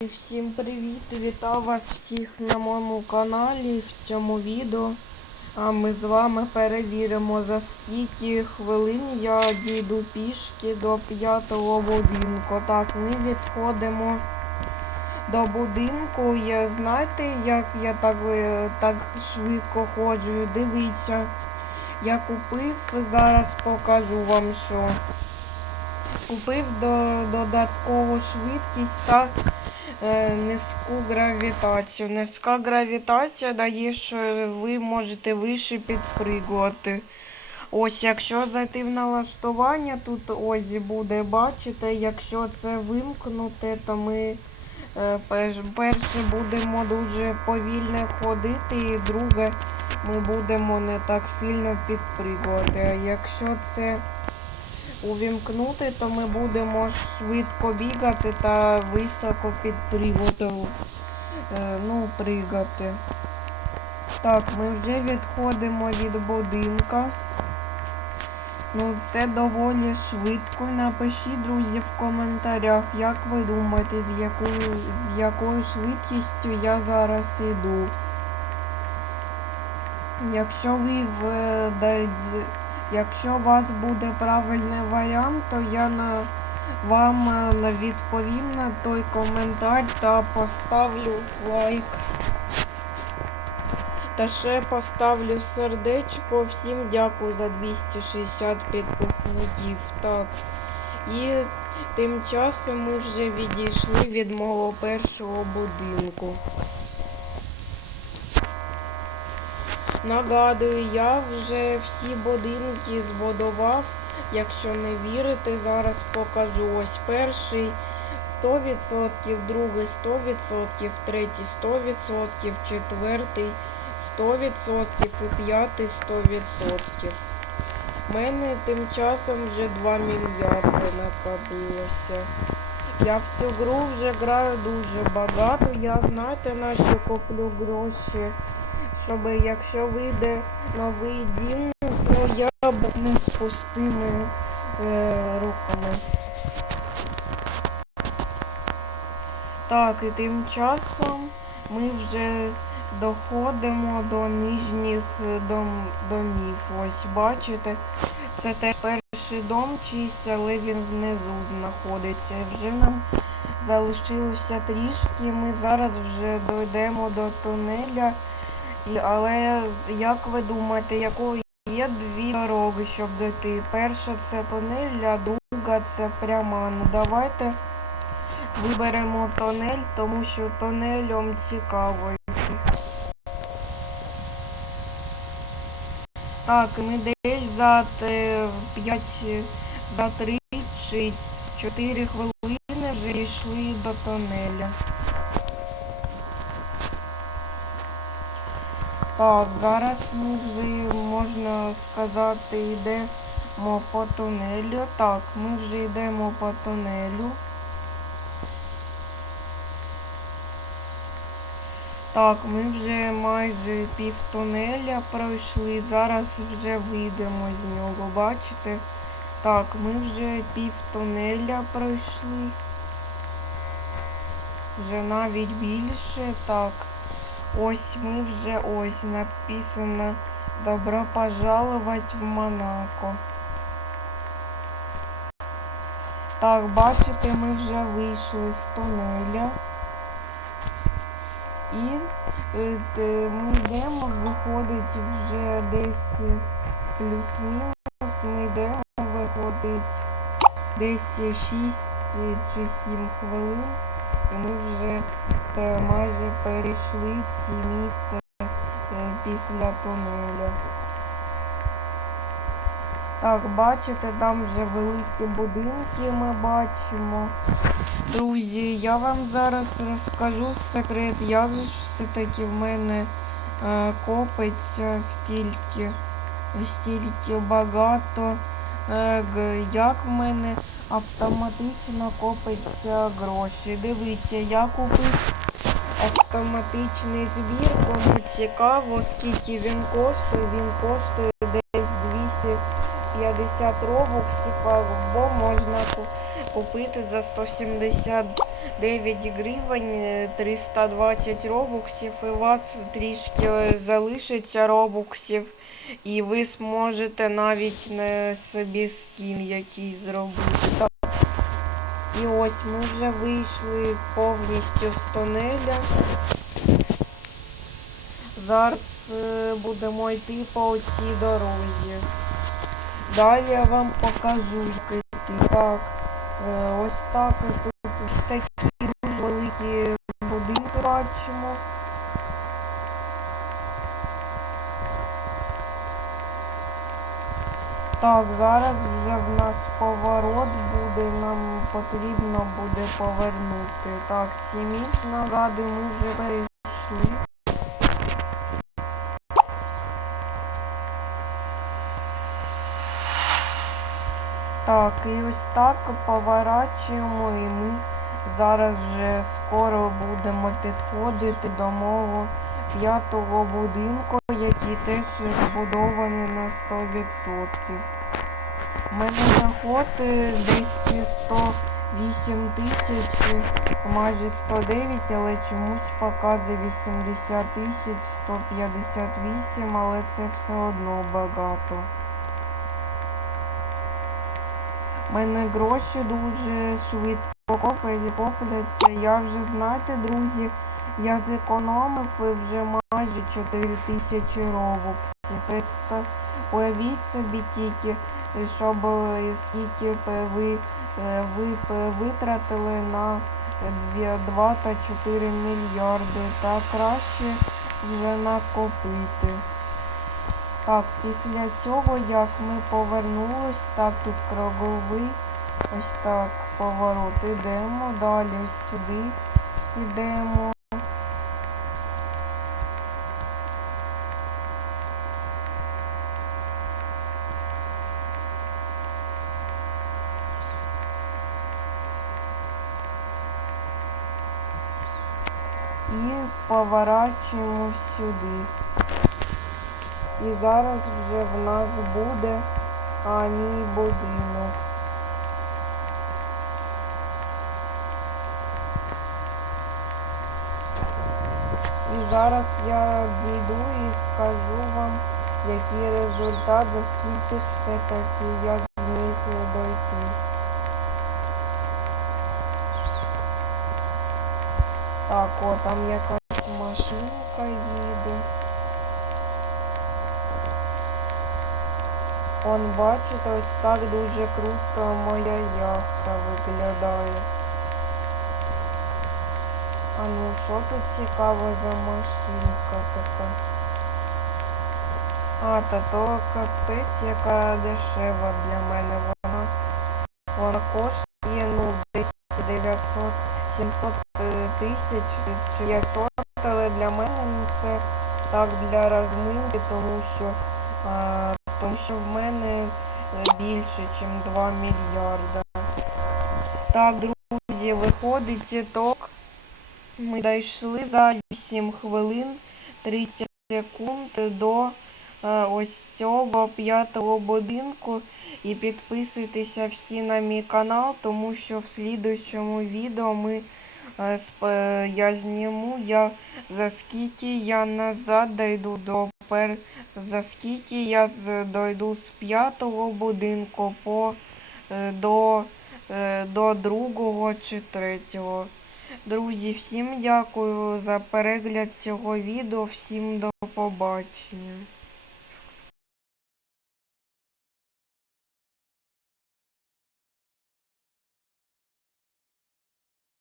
Всім привіт! Вітаю вас всіх на моєму каналі в цьому відео. А ми з вами перевіримо за скільки хвилин я дійду пішки до п'ятого будинку. Так, ми відходимо до будинку. Я знаєте, як я так, е, так швидко ходжу. Дивіться, я купив, зараз покажу вам що. Купив до, додаткову швидкість та е, низьку гравітацію. Низька гравітація дає, що ви можете вище підпригувати. Ось, якщо зайти в налаштування, тут ось буде, бачите, якщо це вимкнути, то ми е, перше будемо дуже повільно ходити, і друге ми будемо не так сильно підпригувати. А якщо це увімкнути, то ми будемо швидко бігати та високо підпригувати. Е, ну, пригати. Так, ми вже відходимо від будинка. Ну, це доволі швидко. Напишіть, друзі, в коментарях, як ви думаєте, з якою, з якою швидкістю я зараз йду. Якщо ви в е, Якщо у вас буде правильний варіант, то я на вам е, відповім на той коментар та поставлю лайк. Та ще поставлю сердечко. Всім дякую за 260 підписників. Так. І тим часом ми вже відійшли від мого першого будинку. Нагадую, я вже всі будинки збудував. Якщо не вірите, зараз покажу. Ось перший 100%, другий 100%, третій 100%, четвертий 100% і п'ятий 100%. У мене тим часом вже 2 мільярди накопилося. Я в цю гру вже граю дуже багато. Я знаєте, на що куплю гроші щоб якщо вийде новий дім, то я був не з пустими е, руками. Так, і тим часом ми вже доходимо до нижніх е, дом, домів. Ось бачите, це те перший дом чийсь, але він внизу знаходиться. Вже нам залишилося трішки. Ми зараз вже дійдемо до тунеля. Але як ви думаєте, якою є дві дороги, щоб дойти? Перша це тунель, а друга це пряма. Ну давайте виберемо тунель, тому що тунелем цікаво. Так, ми десь за 5, за 3 чи 4 хвилини вже йшли до тунеля. Так, зараз ми вже, можна сказати, йдемо по тунелю. Так, ми вже йдемо по тунелю. Так, ми вже майже пів тунеля пройшли. Зараз вже вийдемо з нього, бачите? Так, ми вже пів тунеля пройшли. Вже навіть більше. Так. Ось ми вже ось написано Добро пожаловать в Монако. Так, бачите, ми вже вийшли з тунеля. І е, ми йдемо, виходить вже десь плюс-мінус, ми йдемо, виходить десь 6 чи 7 хвилин. І ми вже майже перейшли ці міста е, після тунеля. Так, бачите, там вже великі будинки ми бачимо. Друзі, я вам зараз розкажу секрет, як же все-таки в мене е, копиться стільки, стільки багато. Е, як в мене автоматично копиться гроші. Дивіться, я купив автоматичний збір, кому цікаво, скільки він коштує. Він коштує десь 250 робоксів, або можна купити за 170 9 гривень, е, 320 робоксів, і у вас трішки е, залишиться робоксів, і ви зможете навіть не собі скін якийсь зробити. І ось ми вже вийшли повністю з тунеля. Зараз е, будемо йти по цій дорозі. Далі я вам покажу, як йти. Так, е, ось так тут ось такі дуже великі будинки бачимо. Так, зараз вже в нас поворот буде, нам потрібно буде повернути. Так, ці місць нагадую, ми вже перейшли. Так, і ось так поворачуємо, і ми зараз вже скоро будемо підходити до мого п'ятого будинку, який теж збудований на 100%. У мене доход десь 108 тисяч, майже 109, але чомусь показує 80 тисяч 158, але це все одно багато. У мене гроші дуже швидко копляться. Я вже знаєте, друзі, я зекономив вже майже 4 тисячі робоксів. Просто уявіть собі тільки, щоб е, скільки ви, е, ви витратили на 2 та 4 мільярди. Та краще вже накопити. Так, після цього, як ми повернулись, так, тут круговий, ось так, поворот, ідемо, далі сюди йдемо. І поворачуємо сюди. І зараз вже в нас буде а, будинок. І зараз я дійду і скажу вам, який результат, за скільки все-таки я зміг дойти. Так, о, там якась машинка їде. Он бачите, ось так дуже круто моя яхта виглядає. А ну що тут цікаво за машинка така? А, та то капець, яка дешева для мене. Вона вона коштує ну десь 900 700 е, тисяч чи 500, але для мене це так для розминки, тому що а, тому що в мене е, більше, ніж 2 мільярда. Так, друзі, виходить ток. Ми дійшли за 7 хвилин 30 секунд до е, ось цього п'ятого будинку. І підписуйтеся всі на мій канал, тому що в слідуючому відео ми я зніму я за скільки я назад дойду до пер за скільки я дойду з п'ятого будинку по е, до, е, до другого чи третього. Друзі, всім дякую за перегляд цього відео, всім до побачення.